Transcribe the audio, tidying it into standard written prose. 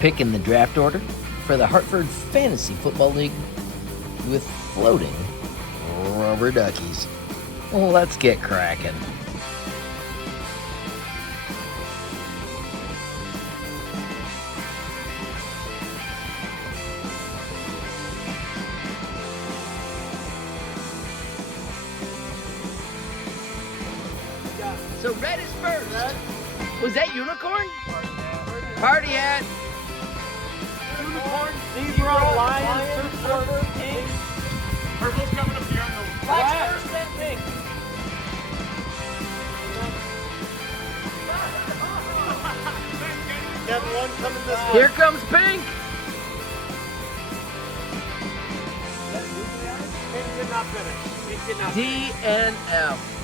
pick in the draft order for the Hartford Fantasy Football League with floating rubber duckies. Let's get cracking. So red is first. Red. Was that unicorn? Party hat. Unicorn, zebra, lion, surfer, pink. Purple's coming up here on the Black first, then pink. Got one coming this way. Here comes pink. Pink did not finish. Pink did not finish. D and F.